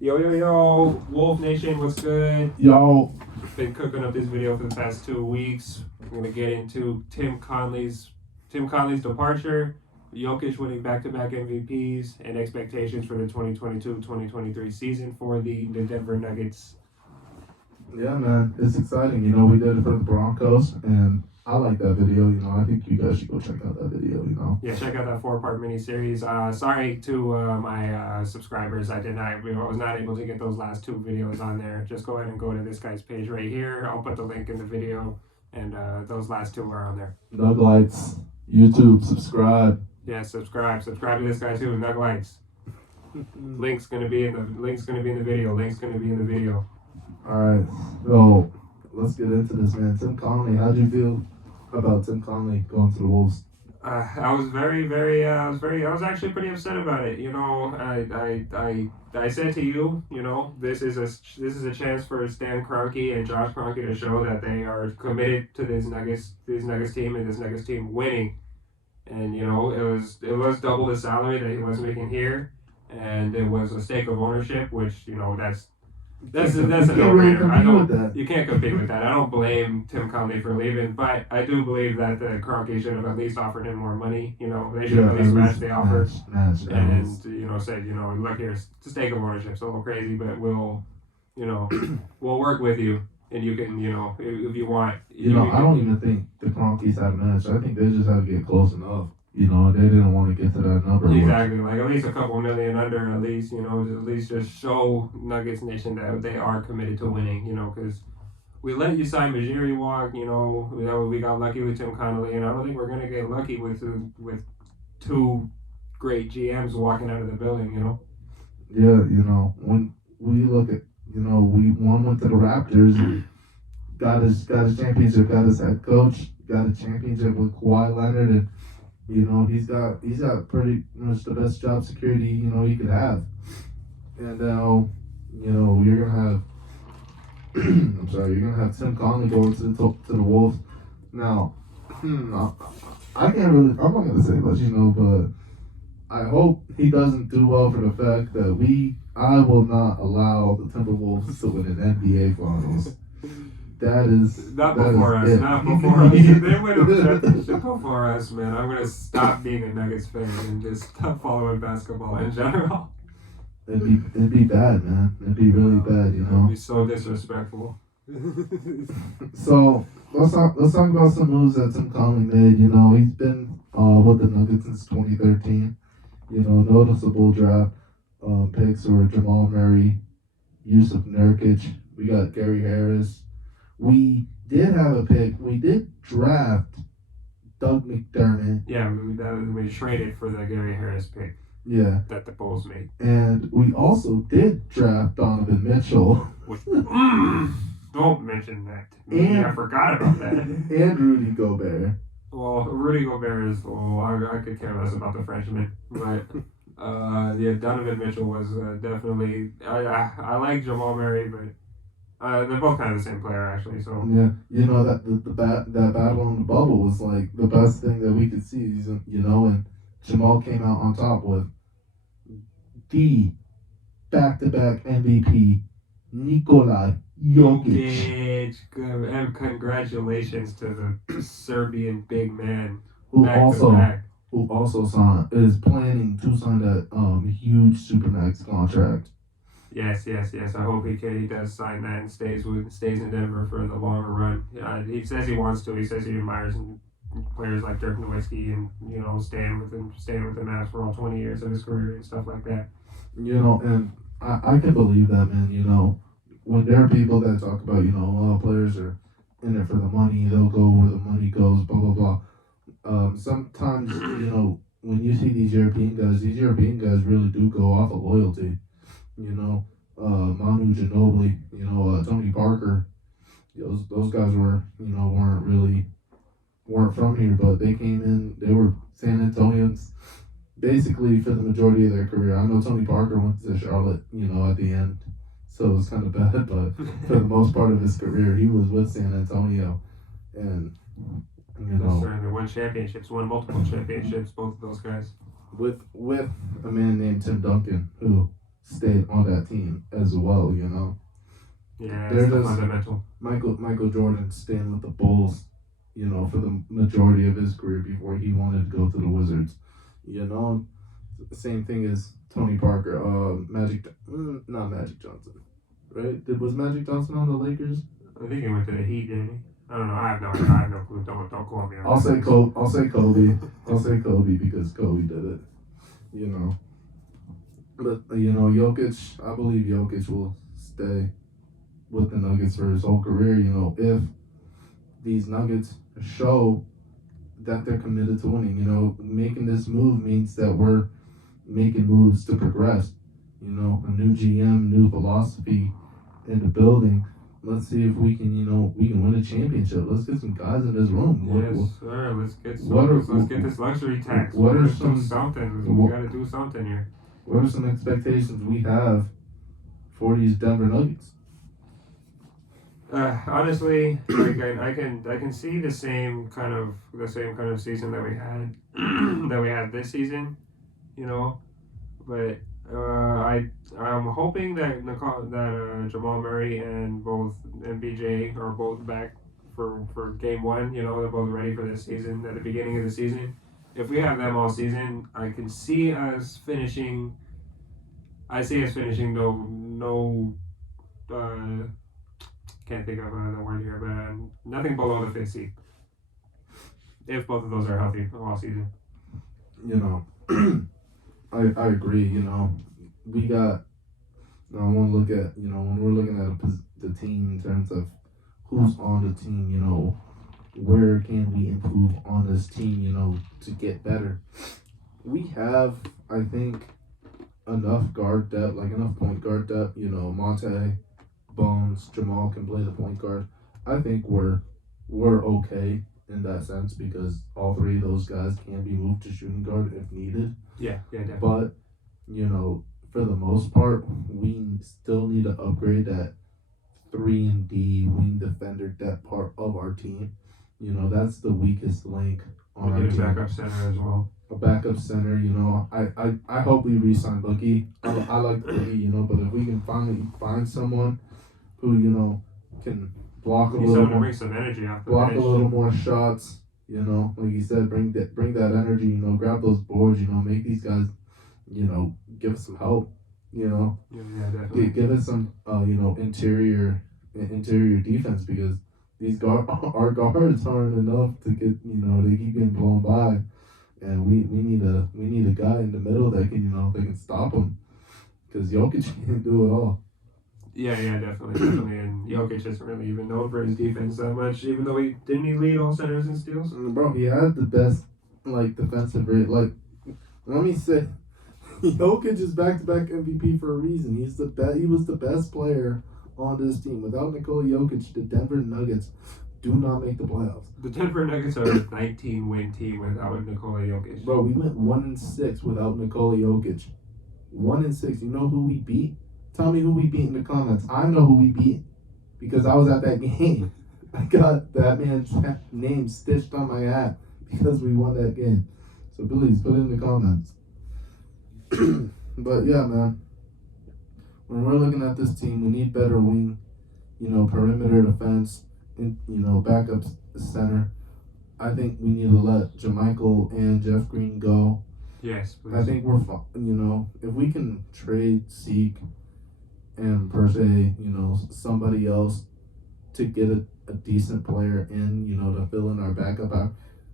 Yo, Wolf Nation, what's good? Yo. Been cooking up this video for the past 2 weeks. We're gonna get into Tim Connelly's departure, Jokic winning back-to-back MVPs, and expectations for the 2022-2023 season for the Denver Nuggets. Yeah, man, it's exciting. You know, we did it for the Broncos, and I like that video. You know, I think you guys should go check out that video. You know. Yeah, check out that 4-part mini-series. Sorry to my subscribers, I was not able to get those last 2 videos on there. Just go ahead and go to this guy's page right here. I'll put the link in the video, and those last 2 are on there. Nug Lights, YouTube, subscribe. Yeah, subscribe to this guy too. Nug Lights. Link's gonna be in the video. All right, so let's get into this, man. Tim Connelly, how'd you feel about Tim Connelly going to the Wolves? I was actually pretty upset about it. You know, I said to you, you know, this is a chance for Stan Kroenke and Josh Kroenke to show that they are committed to this Nuggets team and this Nuggets team winning. And you know, it was double the salary that he was making here, and it was a stake of ownership, which you know that's a no-brainer. You can't compete with that. I don't blame Tim Connelly for leaving, but I do believe that the Kroenke should have at least offered him more money. You know, they should have at least matched the offer, and you know, said, you know, look, here's the stake of ownership. It's a little crazy, but we'll work with you, and you can, you know, if you want. I don't even think the Kroenkes had a match. I think they just had to get close enough. You know, they didn't want to get to that number. Exactly, like at least a couple million under, at least, you know, at least just show Nuggets Nation that they are committed to winning, you know, because we let you sign Majiri walk, you know, we got lucky with Tim Connelly, and I don't think we're going to get lucky with 2 great GMs walking out of the building, you know. Yeah, you know, when we look at, you know, one went to the Raptors, got his championship, got his head coach, got a championship with Kawhi Leonard, and you know, he's got pretty much the best job security, you know, he could have. And now, you know, you're gonna have Tim Connelly going to the Wolves. Now, I'm not gonna say much, you know, but I hope he doesn't do well for the fact that I will not allow the Timberwolves to win an NBA Finals. That is not before us. They win a championship before us, man. I'm gonna stop being a Nuggets fan and just stop following basketball in general. It'd be bad, man. It'd be really bad, you know. It'd be so disrespectful. So let's talk about some moves that Tim Connelly made. You know, he's been with the Nuggets since 2013. You know, noticeable draft picks were Jamal Murray, Yusuf Nurkic. We got Gary Harris. We did have a pick. We did draft Doug McDermott. Yeah, we traded for the Gary Harris pick. Yeah. That the Bulls made. And we also did draft Donovan Mitchell. Which, don't mention that. I forgot about that. And Rudy Gobert. Well, Rudy Gobert is, I could care less about the Frenchman. But, yeah, Donovan Mitchell was definitely, I like Jamal Murray, but they're both kind of the same player, actually. So yeah, you know that that battle on the bubble was like the best thing that we could see. You know, and Jamal came out on top with the back-to-back MVP, Nikola Jokic. And congratulations to the Serbian big man who also is planning to sign that huge Supermax contract. Yes. I hope he does sign that and stays in Denver for the longer run. He says he wants to. He says he admires players like Dirk Nowitzki and, you know, staying with the Mavs for all 20 years of his career and stuff like that. You know, and I can believe that, man. You know, when there are people that talk about, you know, a lot of players are in it for the money, they'll go where the money goes, blah blah blah. Sometimes, you know, when you see these European guys really do go off of loyalty. You know, Manu Ginobili, you know, Tony Parker, those guys weren't from here, but they came in, they were San Antonians basically for the majority of their career. I know Tony Parker went to Charlotte, you know, at the end, so it was kind of bad, but for the most part of his career, he was with San Antonio, and, you know. They won multiple championships, both of those guys. With a man named Tim Duncan, who stayed on that team as well. You know, Yeah, they're it's the just fundamental. Michael Jordan staying with the Bulls. You know, for the majority of his career before he wanted to go to the Wizards. You know, same thing as Tony Parker. Not Magic Johnson, right? Was Magic Johnson on the Lakers? I think he went to the Heat, didn't he? I don't know. I have no idea. I have no clue. Don't quote me on I'll that. say Kobe. I'll say Kobe. I'll say Kobe because Kobe did it. You know, but Jokic. I believe Jokic will stay with the Nuggets for his whole career. You know, if these Nuggets show that they're committed to winning. You know, making this move means that we're making moves to progress. You know, a new GM, new philosophy in the building. Let's see if we can, we can win a championship. Let's get some guys in this room. Yes, sir. Let's get this luxury tax. Let's do something. We got to do something here. What are some expectations we have for these Denver Nuggets? Honestly, like I can see the same kind of season that we had this season, you know, but I'm hoping that Jamal Murray and both MPJ are both back for game one. You know, they're both ready for this season at the beginning of the season. If we have them all season, I can see us finishing. I see us finishing no. Can't think of the word here, but nothing below the fifth seed. If both of those are healthy all season. You know, I agree. You know, we got. I want to look at when we're looking at the team in terms of who's on the team. You know, where can we improve on this team? You know, to get better. We have, I think, enough guard depth, like enough point guard depth. You know, Monte, Bones, Jamal can play the point guard. I think we're okay in that sense because all three of those guys can be moved to shooting guard if needed. Yeah, definitely. But for the most part, we still need to upgrade that 3-and-D wing defender depth part of our team. You know, that's the weakest link on our team. We need a backup center as well. A backup center, I hope we re-sign Boogie. I like Boogie, but if we can finally find someone who, can block a little more, bring some energy off the block bench. a little more shots, like you said, bring that energy, grab those boards, make these guys, give us some help, Yeah, definitely. give us some, interior defense because our guards aren't enough to get, they keep getting blown by. And we need a guy in the middle that can stop him, because Jokic can't do it all. Yeah, definitely. And Jokic isn't really even known for his defense that much, even though he lead all centers in steals. Bro, he had the best defensive rate. Let me say, Jokic is back-to-back MVP for a reason. He was the best player on this team. Without Nikola Jokic, the Denver Nuggets do not make the playoffs. The Denver Nuggets are a 19-win team without Nikola Jokic. Bro, we went 1-6 without Nikola Jokic. 1-6. You know who we beat? Tell me who we beat in the comments. I know who we beat because I was at that game. I got that man's name stitched on my hat because we won that game. So please put it in the comments. But yeah, man. When we're looking at this team, we need better wing, perimeter defense, and backup center. I think we need to let JaMychal and Jeff Green go. Yes, please. I think we're if we can trade Zeke and per se, somebody else to get a decent player in, to fill in our backup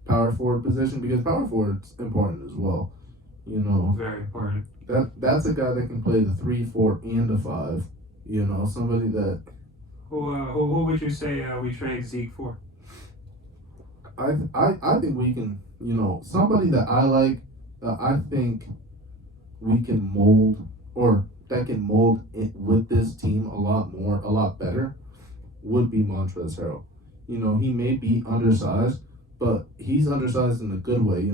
power forward position, because power forward's important as well. Very important. That's a guy that can play the 3, 4, and the 5. Somebody that. Who would you say we trade Zeke for? I think we can, somebody that I like, that I think we can mold, or that can mold it with this team a lot better, would be Montrezl Harrell. He may be undersized, but he's undersized in a good way.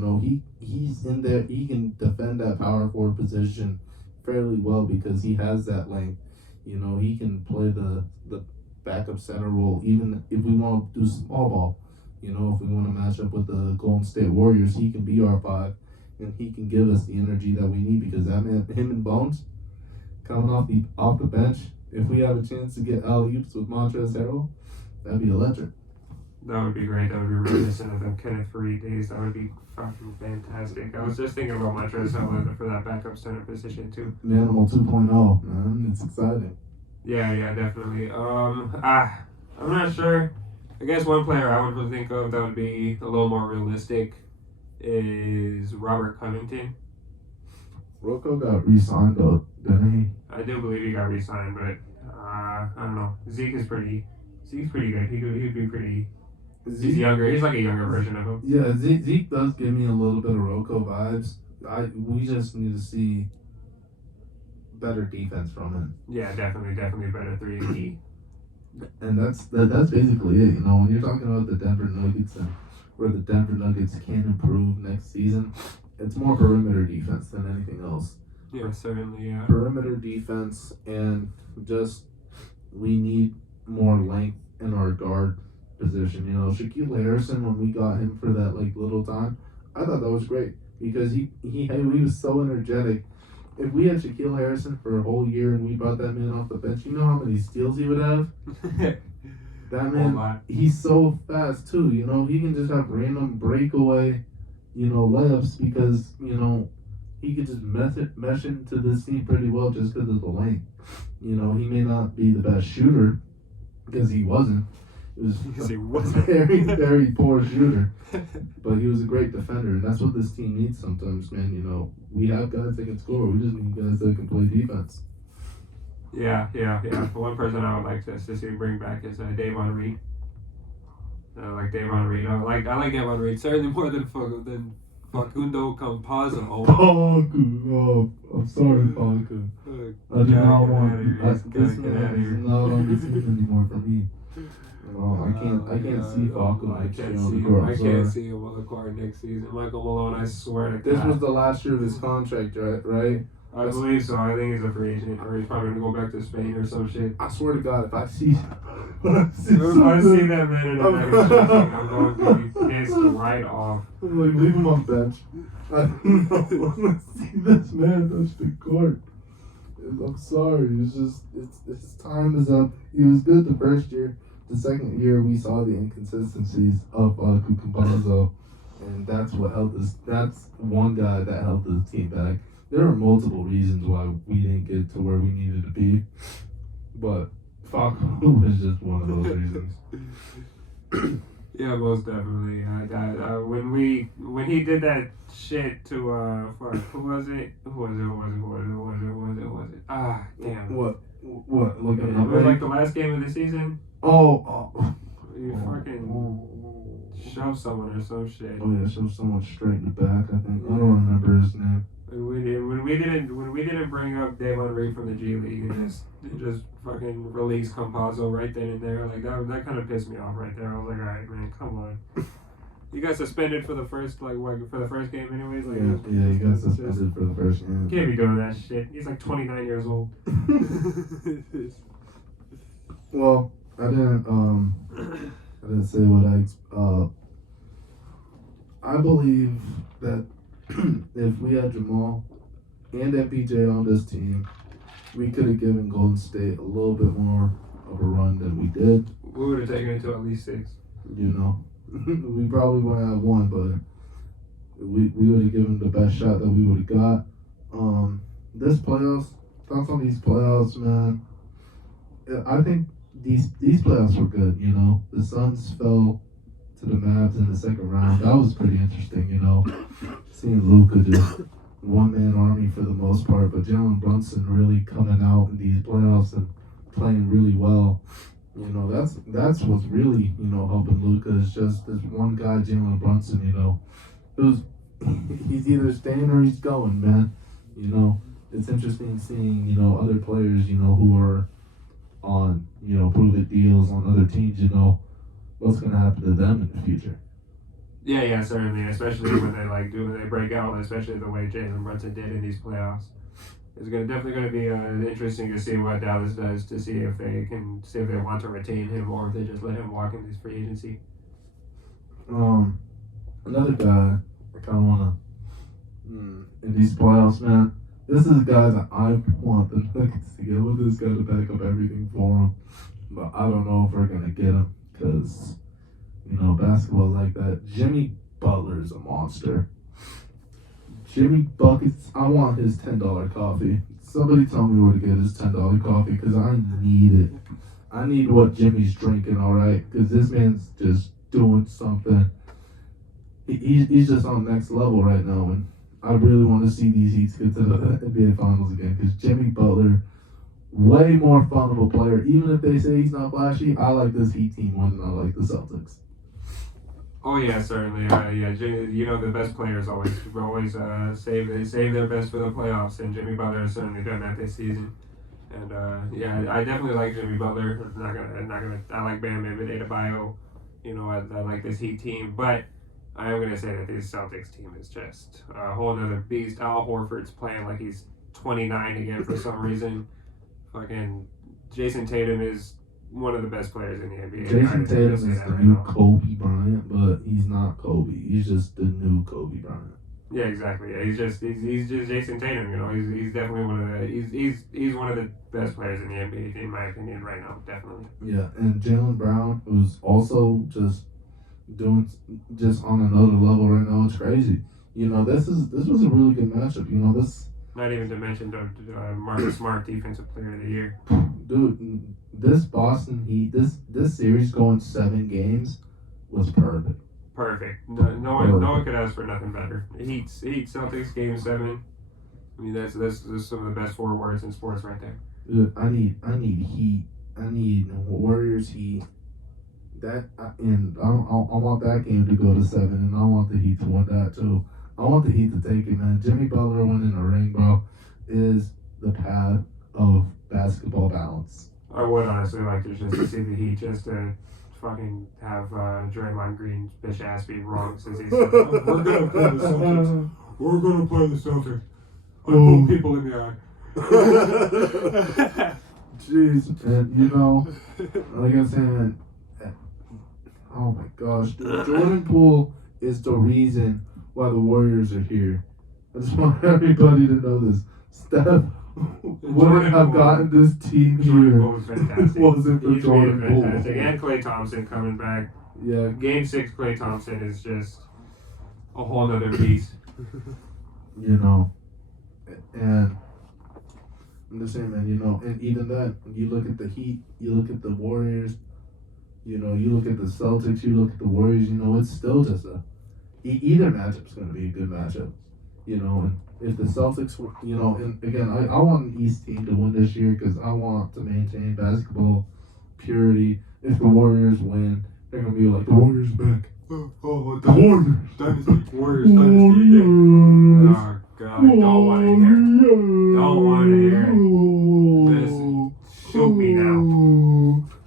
He's in there. He can defend that power forward position fairly well because he has that length. He can play the backup center role, even if we want to do small ball. If we want to match up with the Golden State Warriors, he can be our 5, and he can give us the energy that we need because that man, him and Bones, coming off the bench. If we have a chance to get alley-oops with Montrezl Harrell, that'd be electric. That would be great. That would be reminiscent of the Kenneth Faried days. That would be fucking fantastic. I was just thinking about Montrezl Harrell for that backup center position too. Manimal 2.0, man. It's exciting. Yeah, definitely. I'm not sure. I guess one player I would think of that would be a little more realistic is Robert Covington. Rocco got re-signed though, didn't he? I do believe he got re-signed, but I don't know. Zeke's pretty good. He'd be pretty. He's younger. He's like a younger version of him. Yeah, Zeke does give me a little bit of Rocco vibes. We just need to see better defense from him. Yeah, definitely better 3D. And that's basically it. You know, when you're talking about the Denver Nuggets and where the Denver Nuggets can improve next season, it's more perimeter defense than anything else. Yeah, certainly, yeah. Perimeter defense, and just we need more length in our guard position. You know, Shaquille Harrison, when we got him for that like little time, I thought that was great because he was so energetic. If we had Shaquille Harrison for a whole year and we brought that man off the bench, you know how many steals he would have? That man, he's so fast too. You know, he can just have random breakaway, layups because, he could just mesh into this team pretty well just because of the length. You know, he may not be the best shooter because he wasn't. He was a very, very poor shooter. But he was a great defender, and that's what this team needs sometimes, man. You know, we have guys that can score. We just need guys that can play defense. Yeah. One person I would like to see bring back is Davon Reed. I like Davon Reed. I like Davon Reed certainly more than Facundo Campazzo. Facu. I'm sorry, Facu. I do not want this man is not on the team anymore for me. I can't see Facu. I can't see him on the court next season. Michael Malone, I swear to God. This was the last year of his contract, right? I believe so. I think he's a free agent, or he's probably gonna go back to Spain or some shit. I swear to God, if I see that man in a Nuggets jersey, I'm going to be pissed right off. I'm like, leave him on bench. I don't want to see this man touch the court. I'm sorry. It's just his time is up. He was good the first year. The second year, we saw the inconsistencies of Campazzo, and that's what held us. That's one guy that held the team back. There are multiple reasons why we didn't get to where we needed to be, but Facu was just one of those reasons. Yeah, most definitely. When he did that shit to who was it? Ah, damn. What? Look at it was like the last game of the season. Oh. You fucking shove someone or some shit. Oh yeah, shove someone straight in the back. I think I don't remember his name. When we didn't bring up Davon Reed from the G League and just fucking release Campazzo right then and there, like that kind of pissed me off right there. I was like, all right, man, come on. You got suspended for the first for the first game anyways. Like, yeah, you got suspended for the first game. Can't be doing that shit. He's like 29 years old. Well, I didn't say what I believe that if we had Jamal and MPJ on this team, we could have given Golden State a little bit more of a run than we did. We would have taken it to at least 6. We probably wouldn't have won, but we would have given the best shot that we would have got. Thoughts on these playoffs, man. I think these playoffs were good, The Suns fell to the Mavs in the second round. That was pretty interesting, Seeing Luka just one-man army for the most part, but Jalen Brunson really coming out in these playoffs and playing really well. That's what's really, helping Luka is just this one guy, Jalen Brunson, he's either staying or he's going, man. It's interesting seeing, other players, who are on, prove-it deals on other teams, what's going to happen to them in the future. Yeah, certainly, especially when they break out, especially the way Jalen Brunson did in these playoffs. It's definitely going to be interesting to see what Dallas does to see if they want to retain him or if they just let him walk into his free agency. Another guy I kind of want to in these playoffs, man, This is a guy that I want the Nuggets to get. I want this guy to back up everything for him. But I don't know if we're going to get him because, basketball's like that. Jimmy Butler is a monster. Jimmy Buckets, I want his $10 coffee. Somebody tell me where to get his $10 coffee because I need it. I need what Jimmy's drinking, all right? Because this man's just doing something. He's just on the next level right now, and I really want to see these Heats get to the NBA Finals again because Jimmy Butler, way more fun of a player. Even if they say he's not flashy, I like this Heat team more than I like the Celtics. Oh yeah, certainly. The best players always save their best for the playoffs, and Jimmy Butler has certainly done that this season. And I definitely like Jimmy Butler. I'm not gonna. I like Bam Adebayo. I like this Heat team, but I am gonna say that this Celtics team is just a whole other beast. Al Horford's playing like he's 29 again for some reason. Fucking Jason Tatum is one of the best players in the NBA. Jason Tatum is the new Kobe Bryant, but he's not Kobe. He's just the new Kobe Bryant. Yeah, exactly. Yeah, he's just Jason Tatum. He's definitely one of the he's one of the best players in the NBA, in my opinion, right now. Definitely. Yeah, and Jaylen Brown, who's also just doing just on another level right now. It's crazy. This was a really good matchup. This. Not even to mention Marcus Smart, Defensive Player of the Year. Dude, this Boston Heat, this series going 7 games was perfect. Perfect. No one could ask for nothing better. Heat Celtics Game 7. I mean that's some of the best 4 words in sports right there. Dude, I need Heat. I need Warriors Heat. I want that game to go to 7, and I want the Heat to win that too. I want the Heat to take it, man. Jimmy Butler winning a ring, bro, is the path of basketball balance. I would honestly like to just see the Heat just to fucking have Draymond Green's bitch ass be wrong since he said, we're gonna play the Celtics. We're gonna play the Celtics. I put people in the eye. Jeez, and like I said, man, oh my gosh, dude, Jordan Poole is the reason why the Warriors are here. I just want everybody to know this. Steph wouldn't have gotten this team here if it wasn't for Jordan Poole. And Klay Thompson coming back. Yeah. Game 6, Klay Thompson is just a whole other beast. And I'm just saying, man, and even that, when you look at the Heat, you look at the Warriors, you look at the Celtics, you look at the Warriors, it's still just either matchup's going to be a good matchup, and if the Celtics, and again, I want an East team to win this year because I want to maintain basketball purity. If the Warriors win, they're going to be like, the Warriors back. The Warriors. Dynasty. Warriors Dynasty again. Oh, God. Don't want to hear it. Don't want to hear it. Just shoot me now.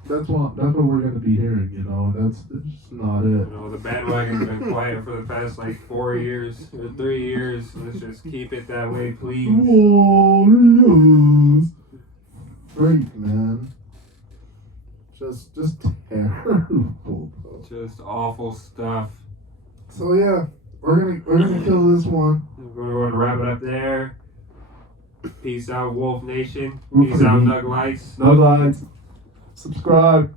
That's what we're going to be hearing, That's just not it. The bandwagon's been quiet for the past, 4 years or 3 years. Let's just keep it that way, please. Warriors. Great, man. Just terrible, bro. Just awful stuff. So, yeah, we're gonna kill this one. We're going to wrap it up there. Peace out, Wolf Nation. Peace out, Nug Lights. Nug Lights. Subscribe.